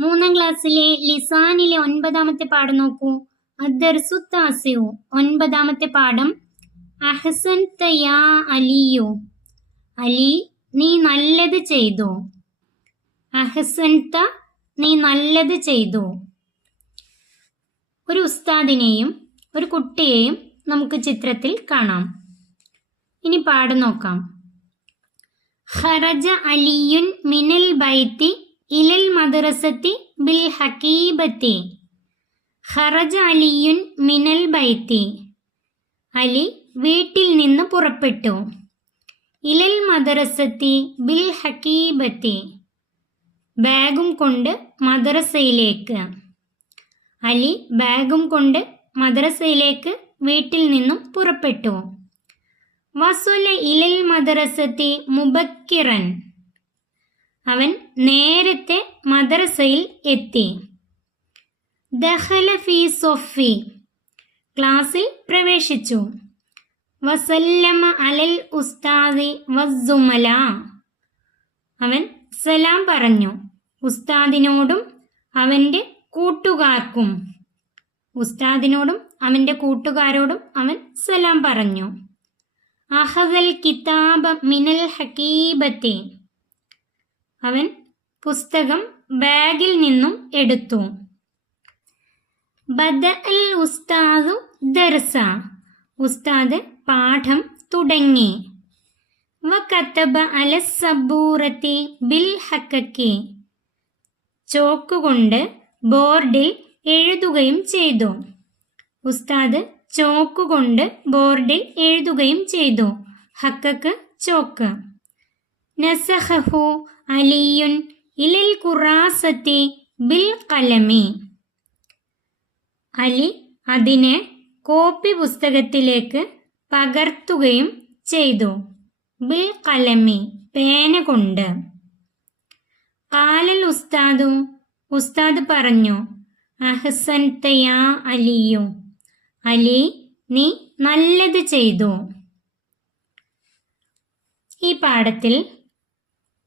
മൂന്നാം ക്ലാസ്സിലെ ലിസാനിലെ 9ാമത്തെ പാഠം നോക്കൂ. അദ്ദർസു താസിഉ, 9ാമത്തെ പാഠം. അഹ്സൻത യാ അലിയു, അലി നീ നല്ലത് ചെയ്തു. അഹ്സൻത നീ നല്ലത് ചെയ്തു. ഒരു ഉസ്താദിനെയും ഒരു കുട്ടിയെയും നമുക്ക് ചിത്രത്തിൽ കാണാം. ഇനി പാഠം നോക്കാം. ഖറജ അലിയുൻ മിനൽ ബൈത്തി ഇലൽ മദ്രസത്തി ബിൽ ഹക്കീബത്തി. ഖറജ അലിയുൻ മിനൽ ബൈത്തി, അലി വീട്ടിൽ നിന്ന് പുറപ്പെട്ടു. ഇലൽ മദ്രസത്തി ബിൽ ഹക്കീബത്തി, ബാഗും കൊണ്ട് മദ്രസയിലേക്ക്. അലി ബാഗും കൊണ്ട് മദ്രസയിലേക്ക് വീട്ടിൽ നിന്നും പുറപ്പെട്ടു. വസുല ഇലൽ മദ്രസത്തി മുബക്കിറൻ, അവൻ നേരത്തെ മദ്രസയിൽ എത്തി. ദഖല ഫീ സൊഫി, ക്ലാസ്സിൽ പ്രവേശിച്ചു. വസല്ലമ അലൽ ഉസ്താദി വസ്സുമല, അവൻ സലാം പറഞ്ഞു ഉസ്താദിനോടും അവൻ്റെ കൂട്ടുകാർക്കും. ഉസ്താദിനോടും അവൻ്റെ കൂട്ടുകാരോടും അവൻ സലാം പറഞ്ഞു. അഖദൽ കിതാബ മിനൽ ഹക്കീബത്തി, അവൻ പുസ്തകം ബാഗിൽ നിന്നും എടുത്തു. ബദഅൽ ഉസ്താദു ദർസ, ഉസ്താദ് പാഠം തുടങ്ങി. വകതബ അലസ് സബൂറത്തി ബിൽ ഹക്കക്കി, ചോക്കുകൊണ്ട് ബോർഡിൽ എഴുതുകയും ചെയ്തു. ഉസ്താദ് ചോക്കുകൊണ്ട് ബോർഡിൽ എഴുതുകയും ചെയ്തു. ഹക്കക്ക് ചോക്ക്. നസഖഹു അലിയുൻ ഇലൽ ഖുറാസത്തി ബിൽ ഖലമി, അലി അതിനെ കോപ്പി പുസ്തകത്തിലേക്ക് പകർത്തുകയും ചെയ്തു. ബിൽ ഖലമി, പേന കൊണ്ട്. ഖാലൽ ഉസ്താദു, ഉസ്താദ് പറഞ്ഞു. അഹ്സൻത യാ അലിയു, അലി നീ നല്ലത് ചെയ്തു. ഈ പാഠത്തിൽ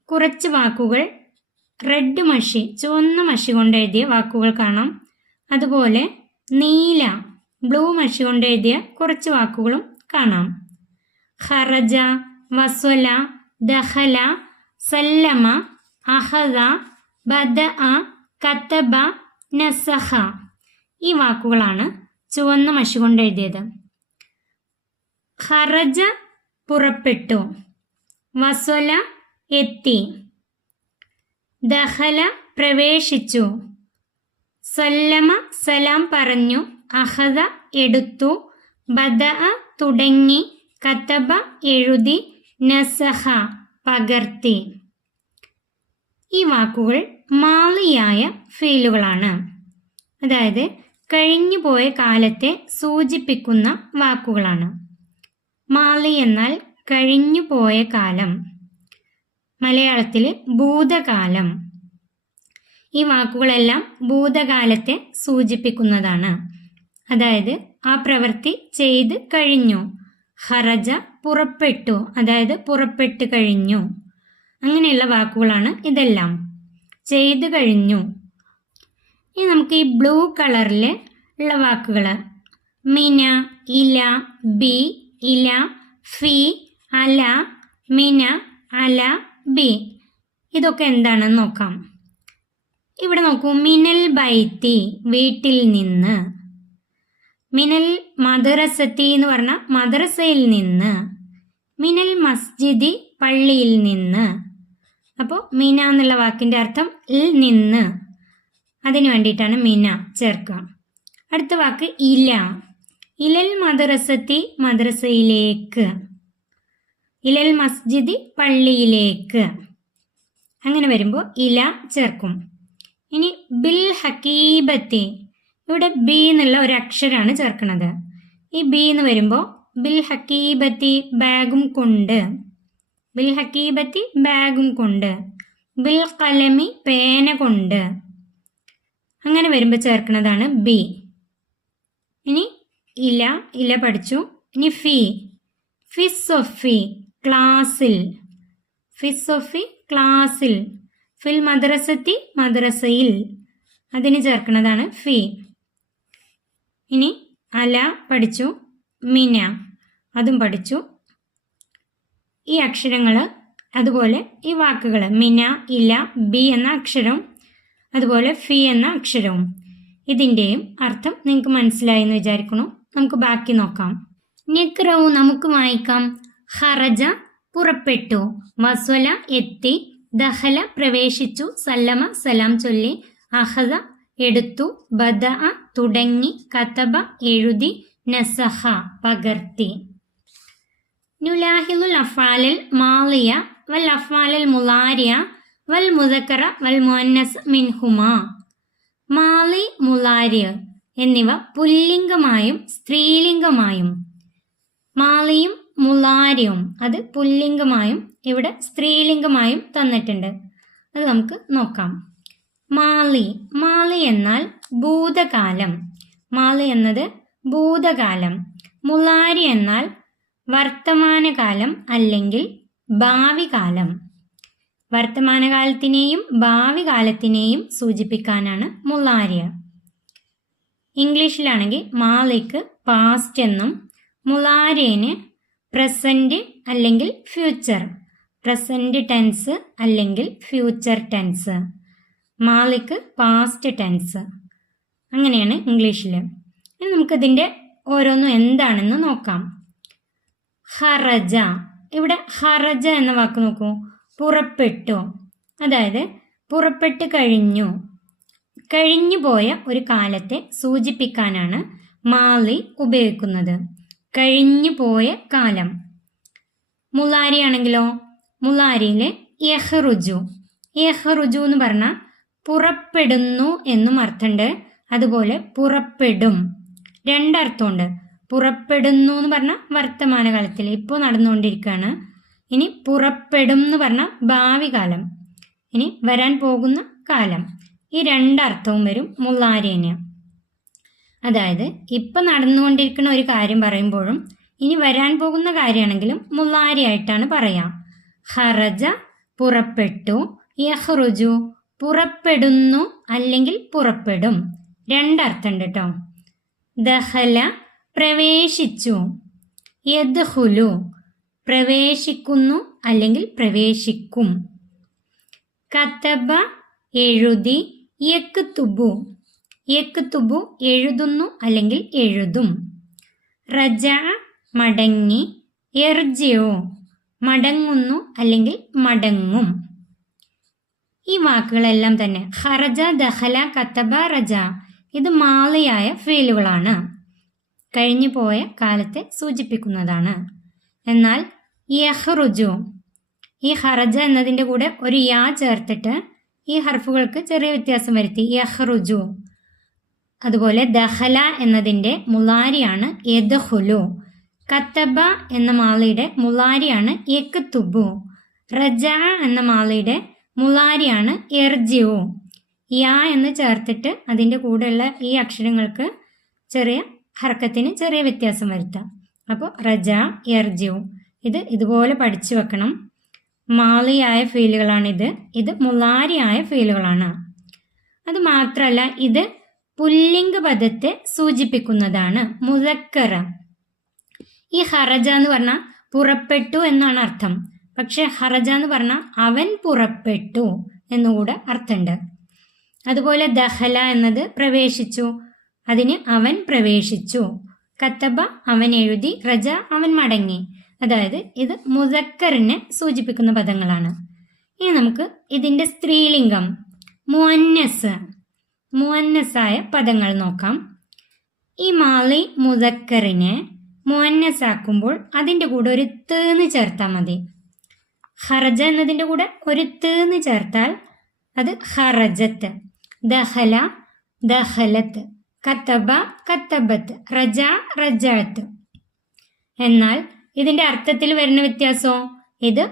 കുറച്ച് വാക്കുകൾ റെഡ് മഷി, ചുവന്ന മഷി കൊണ്ട് എഴുതിയ വാക്കുകൾ കാണാം. അതുപോലെ നീല, ബ്ലൂ മഷി കൊണ്ട് എഴുതിയ കുറച്ച് വാക്കുകളും കാണാം. ഖറജ, വസ്വല, ദഖല, സല്ലമ, അഖദ, ബദഅ, കതബ, നസഖ. ഈ വാക്കുകളാണ് ചുവന്ന മഷി കൊണ്ട് എഴുതിയത്. ഖറജ പുറപ്പെട്ടു. വസ്വല എത്തി. ദഖല പ്രവേശിച്ചു. സല്ലമ സലാം പറഞ്ഞു. അഖദ എടുത്തു. ബദഅ തുടങ്ങി. കതബ എഴുതി. നസഖ പകർത്തി. ഈ വാക്കുകൾ മാളിയായ ഫീലുകളാണ്, അതായത് കഴിഞ്ഞുപോയ കാലത്തെ സൂചിപ്പിക്കുന്ന വാക്കുകളാണ്. മാളി എന്നാൽ കഴിഞ്ഞുപോയ കാലം, മലയാളത്തിൽ ഭൂതകാലം. ഈ വാക്കുകളെല്ലാം ഭൂതകാലത്തെ സൂചിപ്പിക്കുന്നതാണ്, അതായത് ആ പ്രവൃത്തി ചെയ്ത് കഴിഞ്ഞു. ഖറജ പുറപ്പെട്ടു, അതായത് പുറപ്പെട്ടു കഴിഞ്ഞു. അങ്ങനെയുള്ള വാക്കുകളാണ് ഇതെല്ലാം. ചെയ്തു കഴിഞ്ഞു. ഇനി നമുക്ക് ഈ ബ്ലൂ കളറിൽ ഉള്ള വാക്കുകൾ മിന, ഇല, ബി, ഇല, ഫി, അല, മിന, അല, ബി, ഇതൊക്കെ എന്താണെന്ന് നോക്കാം. ഇവിടെ നോക്കൂ. മിനൽ ബൈത്തി, വീട്ടിൽ നിന്ന്. മിനൽ മദ്രസത്തി എന്ന് പറഞ്ഞാൽ മദ്രസയിൽ നിന്ന്. മിനൽ മസ്ജിദി, പള്ളിയിൽ നിന്ന്. അപ്പോൾ മിന എന്നുള്ള വാക്കിൻ്റെ അർത്ഥം ഇൽ നിന്ന്, അതിനു വേണ്ടിയിട്ടാണ് മിന ചേർക്കുക. അടുത്ത വാക്ക് ഇല. ഇലൽ മദ്രസത്തി, മദ്രസയിലേക്ക്. ഇലൽ മസ്ജിദി, പള്ളിയിലേക്ക്. അങ്ങനെ വരുമ്പോൾ ഇല ചേർക്കും. ഇനി ബിൽ ഹക്കീബത്തി, ഇവിടെ ബി എന്നുള്ള ഒരു അക്ഷരമാണ് ചേർക്കുന്നത്. ഈ ബി എന്ന് വരുമ്പോൾ ബിൽ ഹക്കീബത്തി, ബാഗും കൊണ്ട്. ബിൽ ഹക്കീബത്തി, ബാഗും കൊണ്ട്. ബിൽ ഖലമി, പേന കൊണ്ട്. അങ്ങനെ വരുമ്പോൾ ചേർക്കുന്നതാണ് ബി. ഇനി ഇല, ഇല പഠിച്ചു. ഇനി ഫി. ഫിസ്സൊഫി, ക്ലാസ്സിൽ. ഫിസ്സൊഫി, ക്ലാസ്സിൽ. ഫിൽ മദ്രസത്തി, മദ്രസയിൽ. അതിന് ചേർക്കുന്നതാണ് ഫി. ഇനി അല പഠിച്ചു, മിന അതും പഠിച്ചു. ഈ അക്ഷരങ്ങൾ അതുപോലെ ഈ വാക്കുകൾ മിന, ഇല, ബി എന്ന അക്ഷരവും അതുപോലെ ഫി എന്ന അക്ഷരവും ഇതിൻ്റെയും അർത്ഥം നിങ്ങൾക്ക് മനസ്സിലായി എന്ന് വിചാരിക്കുന്നു. നമുക്ക് ബാക്കി നോക്കാം. നെക്റവു നമുക്ക് വായിക്കാം. ഖറജ പുറപ്പെട്ടു, വസ്വല എത്തി, ദഹല പ്രവേശിച്ചു, സല്ലമ സലാം ചൊല്ലി, അഹദ എടുത്തു, ബദ തുടങ്ങി, കതബ എഴുതി, നസഹ പകർത്തി. നുലാഹിലുൽ അഫ്ആലിൽ മാളിയ വൽ അഫ്ആലിൽ മുലാരിയ വൽ മുദക്കറ വൽ മുഅന്നസ് മിൻഹുമാ. മാളി, മുലാരിയ എന്നിവ പുല്ലിംഗമായും സ്ത്രീലിംഗമായും, മാളിയും മുലാരിയും അത് പുല്ലിംഗമായും ഇവിടെ സ്ത്രീലിംഗമായും തന്നിട്ടുണ്ട്. അത് നമുക്ക് നോക്കാം. മാളി, മാളി എന്നാൽ ഭൂതകാലം. മാളി എന്നത് ഭൂതകാലം. മുലാരി എന്നാൽ വർത്തമാനകാലം അല്ലെങ്കിൽ ഭാവി കാലം. വർത്തമാനകാലത്തിനെയും ഭാവി കാലത്തിനെയും സൂചിപ്പിക്കാനാണ് മുലാരിയ. ഇംഗ്ലീഷിലാണെങ്കിൽ മാളിക്ക് പാസ്റ്റ് എന്നും മുലാരിയന് പ്രസന്റ് അല്ലെങ്കിൽ ഫ്യൂച്ചർ, പ്രസന്റ് ടെൻസ് അല്ലെങ്കിൽ ഫ്യൂച്ചർ ടെൻസ്, മാളിക്ക് പാസ്റ്റ് ടെൻസ്, അങ്ങനെയാണ് ഇംഗ്ലീഷിൽ. ഇനി നമുക്കിതിൻ്റെ ഓരോന്നും എന്താണെന്ന് നോക്കാം. ഖറജ, ഇവിടെ ഖറജ എന്ന വാക്ക് നോക്കൂ. പുറപ്പെട്ടു, അതായത് പുറപ്പെട്ട് കഴിഞ്ഞു, കഴിഞ്ഞു പോയ ഒരു കാലത്തെ സൂചിപ്പിക്കാനാണ് മാളി ഉപയോഗിക്കുന്നത്. കഴിഞ്ഞു പോയ കാലം. മുലാരി ആണെങ്കിലോ, മുലാരിയിലെ യഹ്റുജു, യഹ്റുജു എന്ന് പറഞ്ഞാൽ പുറപ്പെടുന്നു എന്നും അർത്ഥമുണ്ട്, അതുപോലെ പുറപ്പെടും, രണ്ടർത്ഥമുണ്ട്. പുറപ്പെടുന്നു എന്ന് പറഞ്ഞാൽ വർത്തമാനകാലത്തിൽ ഇപ്പോൾ നടന്നുകൊണ്ടിരിക്കുകയാണ്. ഇനി പുറപ്പെടും എന്ന് പറഞ്ഞാൽ ഭാവി കാലം, ഇനി വരാൻ പോകുന്ന കാലം. ഈ രണ്ടർത്ഥവും വരും മുലാരിന്. അതായത് ഇപ്പം നടന്നുകൊണ്ടിരിക്കുന്ന ഒരു കാര്യം പറയുമ്പോഴും ഇനി വരാൻ പോകുന്ന കാര്യമാണെങ്കിലും മുലാരി ആയിട്ടാണ് പറയാം. ഖറജ പുറപ്പെട്ടു, യഹ്റുജു പുറപ്പെടുന്നു അല്ലെങ്കിൽ പുറപ്പെടും, രണ്ടർത്ഥമുണ്ട് കേട്ടോ. ദഹല പ്രവേശിച്ചു, യദ്ഖുലു പ്രവേശിക്കുന്നു അല്ലെങ്കിൽ പ്രവേശിക്കും. കതബ എഴുതി, യക്തുബു യക്തുബു എഴുതുന്നു അല്ലെങ്കിൽ എഴുതും. റജ മടങ്ങി, യർജിഉ മടങ്ങുന്നു അല്ലെങ്കിൽ മടങ്ങും. ഈ വാക്കുകളെല്ലാം തന്നെ ഖറജ, ദഖല, കതബ, റജ ഇത് മാളിയായ ഫീലുകളാണ്, കഴിഞ്ഞു പോയ കാലത്തെ സൂചിപ്പിക്കുന്നതാണ്. എന്നാൽ യഹ്റുജു, ഈ ഖറജ എന്നതിൻ്റെ കൂടെ ഒരു യാ ചേർത്തിട്ട് ഈ ഹർഫുകൾക്ക് ചെറിയ വ്യത്യാസം വരുത്തി, യഹ്റുജു. അതുപോലെ ദഖല എന്നതിൻ്റെ മുലാരിയാണ് യദ്ഖുലു. കതബ എന്ന മാളിയുടെ മുലാരിയാണ് യക്തുബു. റജ എന്ന മാളിയുടെ മുലാരിയാണ് യർജിഉ. യാ എന്ന് ചേർത്തിട്ട് അതിൻ്റെ കൂടെയുള്ള ഈ അക്ഷരങ്ങൾക്ക് ചെറിയ ഹർക്കത്തിന് ചെറിയ വ്യത്യാസം വരുത്താം. അപ്പോൾ റജ, യർജിഉ ഇത് ഇതുപോലെ പഠിച്ചു വെക്കണം. മാളിയായ ഫീലുകളാണിത്, ഇത് മുലാരിയായ ഫീലുകളാണ്. അത് മാത്രമല്ല ഇത് പുല്ലിംഗ പദത്തെ സൂചിപ്പിക്കുന്നതാണ്, മുദക്കറ. ഈ ഖറജ എന്ന് പറഞ്ഞാൽ പുറപ്പെട്ടു എന്നാണ് അർത്ഥം, പക്ഷെ ഖറജ എന്ന് പറഞ്ഞാൽ അവൻ പുറപ്പെട്ടു എന്നുകൂടെ അർത്ഥമുണ്ട്. അതുപോലെ ദഖല എന്നത് പ്രവേശിച്ചു, അതിന് അവൻ പ്രവേശിച്ചു. കതബ അവൻ എഴുതി, റജ അവൻ മടങ്ങി. അതായത് ഇത് മുദക്കറിനെ സൂചിപ്പിക്കുന്ന പദങ്ങളാണ്. ഇനി നമുക്ക് ഇതിൻ്റെ സ്ത്രീലിംഗം മുഅന്നസായ പദങ്ങൾ നോക്കാം. ഈ മാളി മുദക്കറിനെ മുഅന്നസാക്കുമ്പോൾ അതിൻ്റെ കൂടെ ഒരു തേന്ന് ചേർത്താൽ മതി. ഖറജ എന്നതിൻ്റെ കൂടെ ഒരു തേന്ന് ചേർത്താൽ അത് ഖറജത്ത്, ദഖല ദഖലത്ത്, കതബ കതബത്ത്, റജ റജഅത്ത്. എന്നാൽ ഇതിൻ്റെ അർത്ഥത്തിൽ വരുന്ന വ്യത്യാസമോ, ഇത്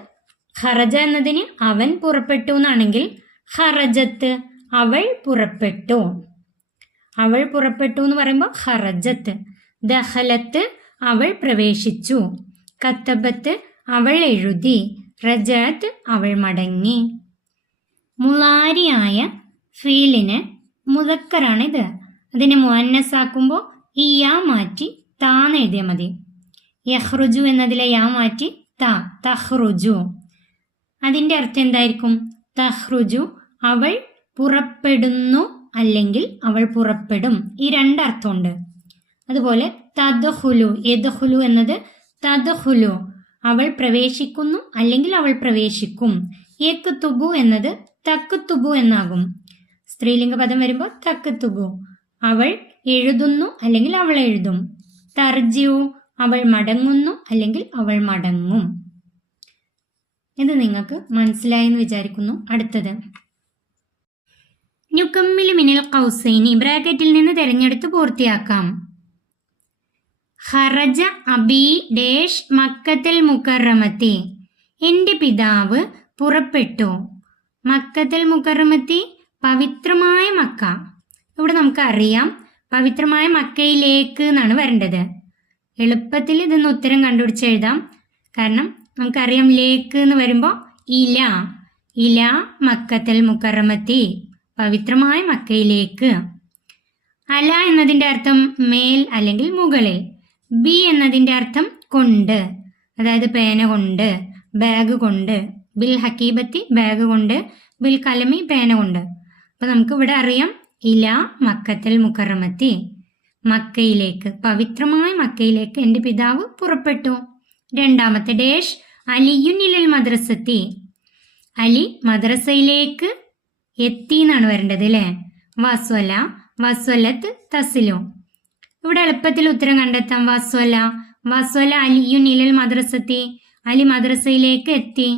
ഖറജ എന്നതിന് അവൻ പുറപ്പെട്ടു എന്നാണെങ്കിൽ ഖറജത്ത് അവൾ പുറപ്പെട്ടു. അവൾ പുറപ്പെട്ടു എന്ന് പറയുമ്പോൾ ഖറജത്ത്. ദഖലത്ത് അവൾ പ്രവേശിച്ചു. കതബത്ത് അവൾ എഴുതി. റജഅത്ത് അവൾ മടങ്ങി. മുലാരിയായ ഫീലിന് മുദക്കറാണിത്. അതിനെ മുഅന്നസാക്കുമ്പോൾ ഈ യാ മാറ്റി താന്ന് എഴുതിയാൽ മതി. യഹ്റുജു എന്നതിലെ യാ മാറ്റി താ, തഹ്റുജു. അതിൻ്റെ അർത്ഥം എന്തായിരിക്കും? തഹ്റുജു അവൾ പുറപ്പെടുന്നു അല്ലെങ്കിൽ അവൾ പുറപ്പെടും. ഈ രണ്ടർത്ഥമുണ്ട്. അതുപോലെ തദ്ഖുലു, യദ്ഖുലു എന്നത് തദ്ഖുലു അവൾ പ്രവേശിക്കുന്നു അല്ലെങ്കിൽ അവൾ പ്രവേശിക്കും. യക്തുബു എന്നത് തക്തുബു എന്നാകും. സ്ത്രീലിംഗ പദം വരുമ്പോൾ തക്തുബു അവൾ എഴുതുന്നു അല്ലെങ്കിൽ അവൾ എഴുതും. തർജിഉ അവൾ മടങ്ങുന്നു അല്ലെങ്കിൽ അവൾ മടങ്ങും. ഇത് നിങ്ങൾക്ക് മനസ്സിലായെന്ന് വിചാരിക്കുന്നു. അടുത്തത് നുകമ്മിലു മിനൽ ഖൗസൈനി, ബ്രാക്കറ്റിൽ നിന്ന് തിരഞ്ഞെടുത്ത് പൂർത്തിയാക്കാം. ഖറജ അബി ഡേഷ് മക്കത്തൽ മുക്കറമത്തി, എൻ്റെ പിതാവ് പുറപ്പെട്ടു. മക്കത്തൽ മുക്കറമത്തി പവിത്രമായ മക്ക. ഇവിടെ നമുക്കറിയാം പവിത്രമായ മക്കയിലേക്ക് എന്നാണ് വരേണ്ടത്. എളുപ്പത്തിൽ ഇതൊന്ന് ഉത്തരം കണ്ടുപിടിച്ച് എഴുതാം. കാരണം നമുക്കറിയാം ലേക്ക് എന്ന് വരുമ്പോൾ ഇല, ഇല മക്കത്തൽ മുക്കറമത്തി, പവിത്രമായ മക്കയിലേക്ക്. അല എന്നതിൻ്റെ അർത്ഥം മേൽ അല്ലെങ്കിൽ മുകളിൽ. ബി എന്നതിൻ്റെ അർത്ഥം കൊണ്ട്, അതായത് പേന കൊണ്ട്, ബാഗ് കൊണ്ട്. ബിൽ ഹക്കീബത്തി ബാഗ് കൊണ്ട്, ബിൽ കലമി പേന കൊണ്ട്. അപ്പൊ നമുക്ക് ഇവിടെ അറിയാം ഇല മക്കത്തൽ മുക്കറമത്തി, മക്കയിലേക്ക്, പവിത്രമായ മക്കയിലേക്ക് എൻ്റെ പിതാവ് പുറപ്പെട്ടു. രണ്ടാമത്തെ ഡേഷ് അലിയുൻ ഇലൽ മദ്രസത്തി, അലി മദ്രസയിലേക്ക് എത്തി എന്നാണ് വരേണ്ടത് അല്ലേ. വസ്വല, വസ്വലത്ത് തസിലു. ഇവിടെ എളുപ്പത്തിൽ ഉത്തരം കണ്ടെത്താം. വസ്വല, വസ്വല അലിയുൻ ഇലൽ മദ്രസത്തി, അലി മദ്രസയിലേക്ക് എത്തി.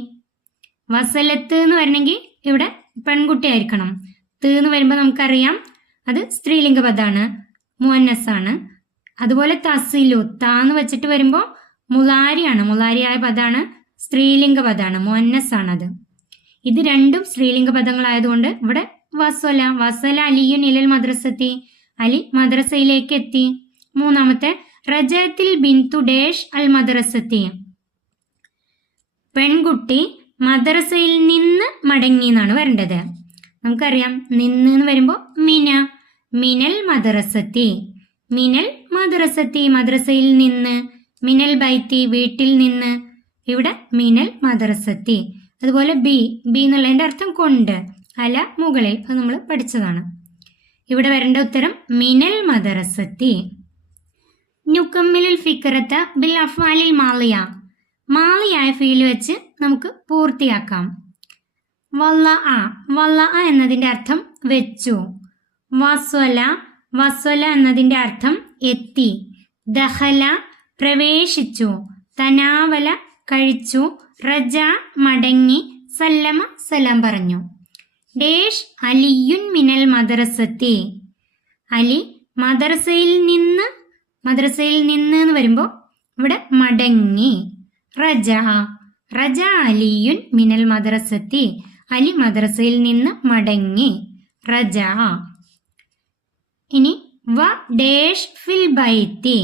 വസലത്ത് എന്ന് വരണമെങ്കിൽ ഇവിടെ പെൺകുട്ടി ആയിരിക്കണം. ത് എന്ന് വരുമ്പോൾ നമുക്കറിയാം അത് സ്ത്രീലിംഗ പദമാണ്, മുഅന്നസാണ്. അതുപോലെ തസിലു, താന്ന് വെച്ചിട്ട് വരുമ്പോൾ മുലാരിയാണ്, മുലാരിയായ പദമാണ്, സ്ത്രീലിംഗ പദമാണ്, മുഅന്നസാണത്. ഇത് രണ്ടും സ്ത്രീലിംഗ പദങ്ങളായതുകൊണ്ട് ഇവിടെ വസ്വല, വസല അലിയുൻ ഇലൽ മദ്രസത്തി, അലി മദ്രസയിലേക്ക് എത്തി. മൂന്നാമത്തെ റജത്തിൽ ബിന്തു ഡേഷ് അൽ മദ്രസത്തി, പെൺകുട്ടി മദ്രസയിൽ നിന്ന് മടങ്ങി എന്നാണ് വരേണ്ടത്. നമുക്കറിയാം നിന്ന് എന്ന് വരുമ്പോൾ മിന, മിനൽ മദ്രസത്തി, മിനൽ മദ്രസത്തി മദ്രസയിൽ നിന്ന്, മിനൽ ബൈത്തി വീട്ടിൽ നിന്ന്, ഇവിടെ മിനൽ മദ്രസത്തി. അതുപോലെ ബി, ബി എന്നുള്ളതിൻ്റെ അർത്ഥം കൊണ്ട്, അല മുകളിൽ, അത് നമ്മൾ പഠിച്ചതാണ്. ഇവിടെ വരേണ്ട ഉത്തരം മിനൽ മദ്രസത്തി. നുകമ്മിലുൽ ഫിക്റത ബിൽ അഫ്ആലിൽ മാളിയ, മാളിയായ ഫീൽ വെച്ച് നമുക്ക് പൂർത്തിയാക്കാം. വല്ലഅ, വല്ലഅ എന്നതിൻ്റെ അർത്ഥം വെച്ചു. വസ്വല, വസ്വല എന്നതിൻ്റെ അർത്ഥം എത്തി. ദഖല പ്രവേശിച്ചു. തനാവല കഴിച്ചു. റജ മടങ്ങി. സല്ലമ സലാം പറഞ്ഞു. ഡേഷ് അലിയുൻ മിനൽ മദ്രസത്തി, അലി മദ്രസയിൽ നിന്ന്, മദ്രസയിൽ നിന്ന് എന്ന് വരുമ്പോൾ ഇവിടെ മടങ്ങി. റജ, റജ അലിയുൻ മിനൽ മദ്രസത്തി, അലി മദ്രസയിൽ നിന്ന് മടങ്ങി. റജ. ഇനി വ ഡേഷ് ഫിൽ ബൈത്തി,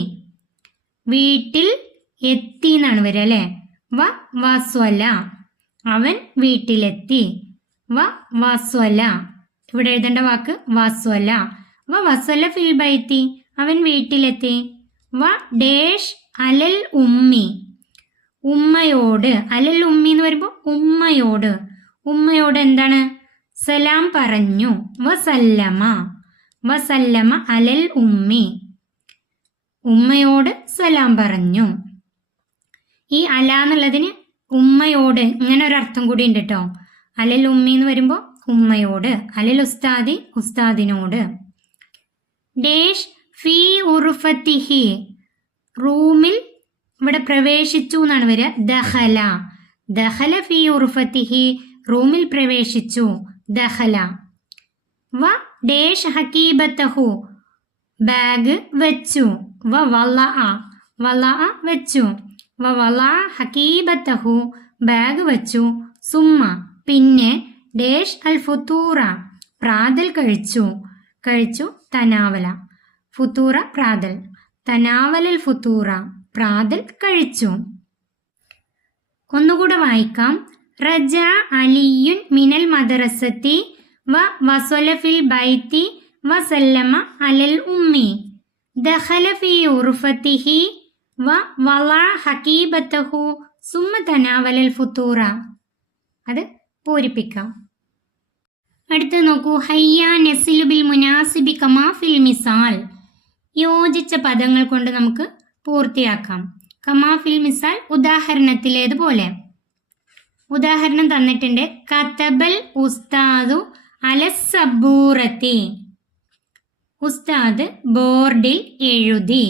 വീട്ടിൽ എത്തി എന്നാണ് വരിക അല്ലെ. വസ്വല, അവൻ വീട്ടിലെത്തി. വസ്വല, ഇവിടെ എഴുതേണ്ട വാക്ക് വസ്വല. വസ്വല ഫിൽ ബൈത്തി, അവൻ വീട്ടിലെത്തി. ഡേഷ് അലൽ ഉമ്മി, ഉമ്മയോട്. അലൽ ഉമ്മി എന്ന് വരുമ്പോൾ ഉമ്മയോട്, ഉമ്മയോട് എന്താണ്? സലാം പറഞ്ഞു. വസല്ലമ, വസല്ലമ അലൽ ഉമ്മി, ഉമ്മയോട് സലാം പറഞ്ഞു. ഈ അല എന്നുള്ളതിന് ഉമ്മയോട് ഇങ്ങനെ ഒരർത്ഥം കൂടി ഉണ്ട് കേട്ടോ. അലൽ ഉമ്മി എന്ന് വരുമ്പോൾ ഉമ്മയോട്. അലൽ ഉസ്താദി ഉസ്താദിനോട്. ഡേഷ് ഫീ ഉറുഫത്തിഹി, റൂമിൽ, ഇവിടെ പ്രവേശിച്ചു എന്നാണ് വരിക. ദഖല, ദഖല ഫീ ഉറുഫത്തിഹി, റൂമിൽ പ്രവേശിച്ചു. ദഖല. ഡേഷ് ഹക്കീബത്തഹു, ബാഗ് വെച്ചു. വലഅ, വലഅ വെച്ചു. വലഅ ഹക്കീബത്തഹു, ബാഗ് വെച്ചു. സുമ്മ പിന്നെ. ഡേഷ് അൽ ഫുത്തൂറ, പ്രാതൽ കഴിച്ചു. കഴിച്ചു. തനാവല, ഫുത്തൂറ പ്രാതൽ. തനാവലൽ ഫുത്തൂറ, പ്രാതൽ കഴിച്ചു. ഒന്നുകൂടെ വായിക്കാം. റജ അലിയുൻ മിനൽ മദ്രസത്തി വസ്വല ഫിൽ ബൈത്തി വസല്ലമ അലൽ ഉമ്മി ദഖല ഫീ ഉർഫതിഹി വളഅ ഹകീബതഹു സുമ്മ തനാവലൽ ഫുതൂറ. അത് പൂരിപ്പിക്കാം. അടുത്ത് നോക്കൂ, ഹയ്യ നസിലു ബിൽ മുനാസിബി കമാ ഫിൽ മിസാൽ. യോജിച്ച പദങ്ങൾ കൊണ്ട് നമുക്ക് പൂർത്തിയാക്കാം. കമാ ഫിൽ മിസാൽ, ഉദാഹരണത്തിലേതുപോലെ. ഉദാഹരണം തന്നിട്ടുണ്ട്. കതബൽ ഉസ്താദു അലസ്സബൂറത്തി. ഉസ്താദ് ബോർഡിൽ എഴുതി.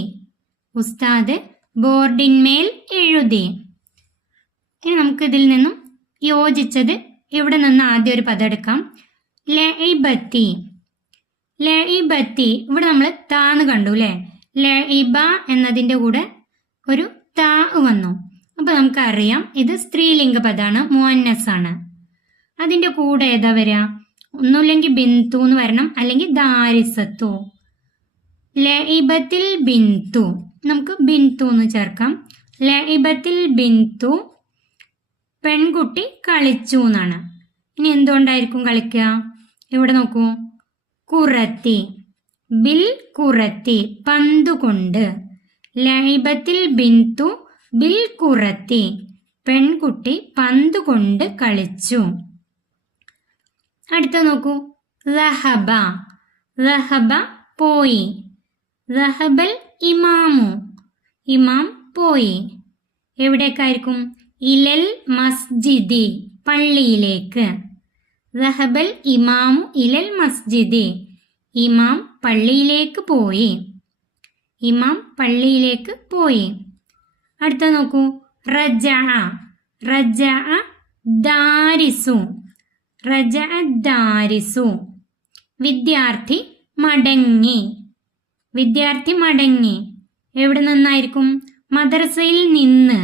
ഉസ്താദ് ബോർഡിന്മേൽ എഴുതി. ഇനി നമുക്ക് ഇതിൽ നിന്നും യോജിച്ചത് ഇവിടെ നിന്ന് ആദ്യം ഒരു പദം എടുക്കാം. ലഇബത്തി. ലഇബത്തി, ഇവിടെ നമ്മൾ താന്ന് കണ്ടു അല്ലേ. ലഇബ എന്നതിൻ്റെ കൂടെ ഒരു താ വന്നു. അപ്പൊ നമുക്കറിയാം ഇത് സ്ത്രീലിംഗ പദമാണ്, മുഅന്നസ് ആണ്. അതിൻ്റെ കൂടെ ഏതാ വരിക? ഒന്നുമില്ലെങ്കിൽ ബിന്തു എന്ന് വരണം, അല്ലെങ്കിൽ ദാരിസത്തു. ലഇബത്തിൽ ബിന്തു, നമുക്ക് ബിന്തു എന്ന് ചേർക്കാം. ലഇബത്തിൽ ബിന്തു, പെൺകുട്ടി കളിച്ചു എന്നാണ്. ഇനി എന്തുകൊണ്ടായിരിക്കും കളിക്കുക? ഇവിടെ നോക്കൂ, കുറത്തി. ബിൽ കുറത്തി, പന്തുകൊണ്ട്. ലഇബത്തിൽ ബിന്തു ബിൽ കുറത്തി, പെൺകുട്ടി പന്തുകൊണ്ട് കളിച്ചു. അടുത്ത നോക്കൂ, റഹബ. റഹബ പോയി. റഹബൽ ഇമാമു, ഇമാം പോയി. എവിടേക്കായിരിക്കും? ഇലൽ മസ്ജിദി, പള്ളിയിലേക്ക്. റഹബൽ ഇമാമു ഇലൽ മസ്ജിദി, ഇമാം പള്ളിയിലേക്ക് പോയി. ഇമാം പള്ളിയിലേക്ക് പോയി. അടുത്ത നോക്കൂ, റജഅ. റജഅ ദാരിസു. റജഅ ദാരിസു, വിദ്യാർത്ഥി മടങ്ങി. വിദ്യാർത്ഥി മടങ്ങി. എവിടെ നിന്നായിരിക്കും? മദ്രസയിൽ നിന്ന്.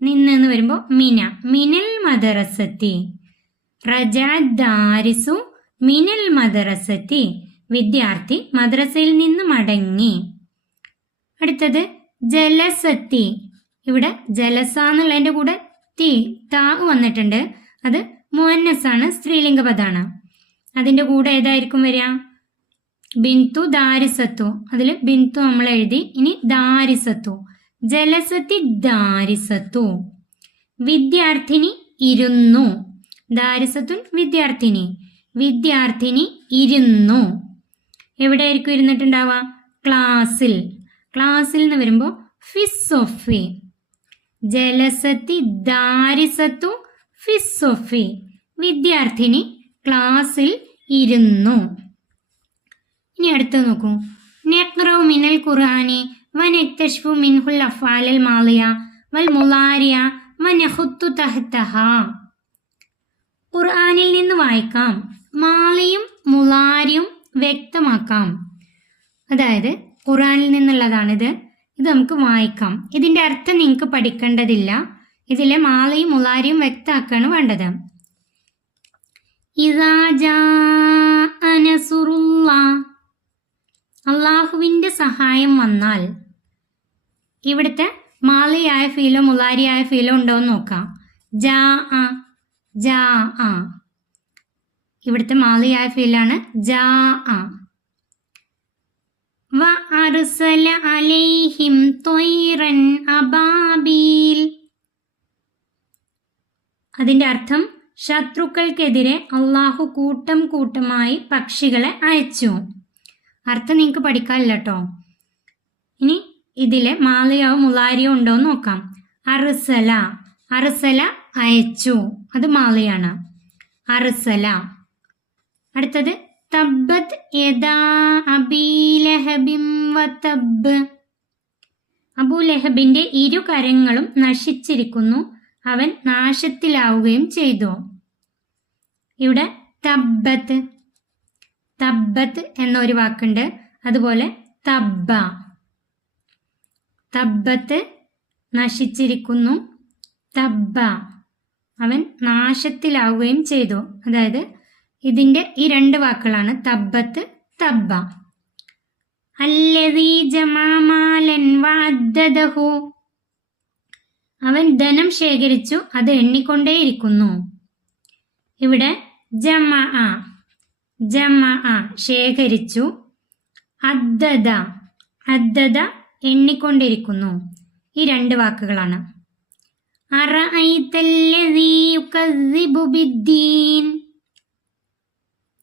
നിന്ന് എന്ന് വരുമ്പോൾ മിന. മിനൽ മദ്രസത്തി. റജഅ ദാരിസു മിനൽ മദ്രസത്തി, വിദ്യാർത്ഥി മദ്രസയിൽ നിന്ന് മടങ്ങി. അടുത്തത് ജലസത്തി. ഇവിടെ ജലസ എന്നുള്ളതിൻ്റെ കൂടെ താ വന്നിട്ടുണ്ട്. അത് മുഅന്നസ് ആണ്, സ്ത്രീലിംഗ പദമാണ്. അതിൻ്റെ കൂടെ ഏതായിരിക്കും വരിക? ബിന്തു ദാരിസത്തു. അതിൽ ബിന്തു നമ്മൾ എഴുതി. ഇനി ദാരിസത്തു. ജലസത്തി ദാരിസത്തു, വിദ്യാർത്ഥിനി ഇരുന്നു. ദാരിസത്തുൻ വിദ്യാർത്ഥിനി. വിദ്യാർത്ഥിനി ഇരുന്നു. എവിടെയായിരിക്കും ഇരുന്നിട്ടുണ്ടാവുക? ക്ലാസ്സിൽ. ക്ലാസ്സിൽ എന്ന് വരുമ്പോൾ ഫിസ്സൊഫി. ജലസത്തി ദാരിസത്തു ഫിസ്സൊഫി, വിദ്യാർത്ഥിനി ക്ലാസ്സിൽ ഇരുന്നു. ഇനി അടുത്ത് നോക്കൂ, നഖ്റഉ മിനൽ ഖുർആനി വനക്തശ്ഫു മിൻഹുൽ അഫ്ആലൽ മാളിയ വൽ മുളാരിയ വനഖുത്തു തഹ്തഹാ. ഖുർആനിൽ നിന്ന് വായിക്കാം, മാളിയും മുളാരിയും വ്യക്തമാക്കാം. അതായത് ഖുർആനിൽ നിന്നുള്ളതാണിത്. ഇത് നമുക്ക് വായിക്കാം. ഇതിൻ്റെ അർത്ഥം നിങ്ങൾക്ക് പഠിക്കേണ്ടതില്ല. ഇതിലെ മാളിയും മുളാരിയും വ്യക്തമാക്കാണ് വേണ്ടത്. ഇദാ ജാഅ നസ്റുല്ലാഹ്, അള്ളാഹുവിൻ്റെ സഹായം വന്നാൽ. ഇവിടുത്തെ മാളിയായ ഫീലോ മുളാരിയായ ഫീലോ ഉണ്ടോ എന്ന് നോക്കാം. ജാ ആ, ജാ ആ. ഇവിടുത്തെ മാളിയായ ഫീലാണ് ജാ ആ. വ അർസല അലൈഹിം ത്വയ്റൻ അബാബീൽ. അതിൻ്റെ അർത്ഥം ശത്രുക്കൾക്കെതിരെ അള്ളാഹു കൂട്ടം കൂട്ടമായി പക്ഷികളെ അയച്ചു. അർത്ഥം നിങ്ങൾക്ക് പഠിക്കാനില്ല കേട്ടോ. ഇനി ഇതിലെ മാളിയോ മുളാരിയോ ഉണ്ടോ എന്ന് നോക്കാം. അർസല, അർസല അയച്ചു, അത് മാളിയാണ്. അർസല. അടുത്തത് തബ്ബത് യദാ അബീ ലഹബിൻ വതബ്ബ്. അബൂ ലഹബിന്റെ ഇരു കരങ്ങളും നശിച്ചിരിക്കുന്നു, അവൻ നാശത്തിലാവുകയും ചെയ്തു. ഇവിടെ തബ്ബത്ത്, തബ്ബത്ത് എന്നൊരു വാക്കുണ്ട്. അതുപോലെ തബ്ബ. തബ്ബത്ത് നശിച്ചിരിക്കുന്നു, തബ്ബ അവൻ നാശത്തിലാവുകയും ചെയ്തു. അതായത് ഇതിൻ്റെ ഈ രണ്ട് വാക്കുകളാണ് തബ്ബത്ത്, തബ്ബ. അല്ലദീ ജമഅ മാലൻ വഅദ്ദദഹു. അവൻ ധനം ശേഖരിച്ചു, അത് എണ്ണിക്കൊണ്ടേയിരിക്കുന്നു. ഇവിടെ ജമഅ, ജമഅ ശേഖരിച്ചു, അദ്ദദ അദ്ദദ എണ്ണിക്കൊണ്ടിരിക്കുന്നു. ഈ 2 വാക്കുകളാണ്. അറഅയ്തല്ലദീ യുകദ്ദിബു ബിദ്ദീൻ,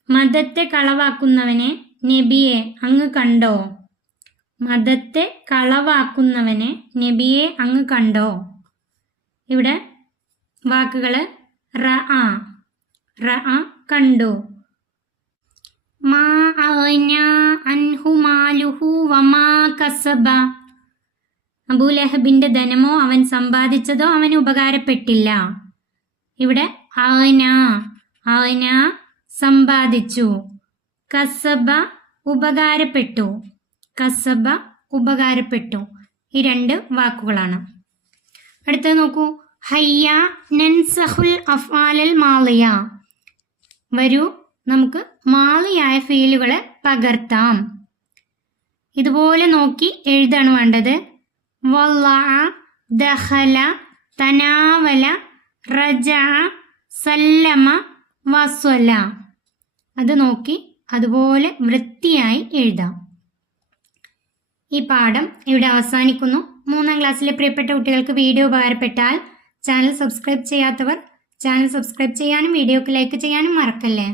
മതത്തെ കളവാക്കുന്നവനെ നബിയെ അങ്ങ് കണ്ടോ? മതത്തെ കളവാക്കുന്നവനെ നബിയെ അങ്ങ് കണ്ടോ? ഇവിടെ വാക്കുകൾ റഅ റഅ കണ്ടു. മാ അഗ്നാ അൻഹു മാലുഹു വമാ കസബ, അബൂലഹബിന്റെ ധനമോ അവൻ സമ്പാദിച്ചതോ അവന് ഉപകാരപ്പെട്ടില്ല. ഇവിടെ അഗ്നാ അഗ്നാ സമ്പാദിച്ചു, കസബ ഉപകാരപ്പെട്ടു, കസബ ഉപകാരപ്പെട്ടു. ഈ 2 വാക്കുകളാണ്. അടുത്തത് നോക്കൂ. ഹയ്യ നൻസഹുൽ അഫ്ആലൽ മാളിയ, വരൂ നമുക്ക് മാളിയായ ഫീലുകളെ പകർത്താം. ഇതുപോലെ നോക്കി എഴുതാണ് വേണ്ടത്. വല്ലഅ, ദഖല, തനാവല, റജഅ, സല്ലമ, വസ്വല. അത് നോക്കി അതുപോലെ വൃത്തിയായി എഴുതാം. ഈ പാഠം ഇവിടെ അവസാനിക്കുന്നു. 3ാം ക്ലാസ്സിലെ പ്രിയപ്പെട്ട കുട്ടികൾക്ക് വീഡിയോ ഉപകാരപ്പെട്ടാൽ ചാനൽ സബ്സ്ക്രൈബ് ചെയ്യാത്തവർ ചാനൽ സബ്സ്ക്രൈബ് ചെയ്യാനും വീഡിയോക്ക് ലൈക്ക് ചെയ്യാനും മറക്കല്ലേ.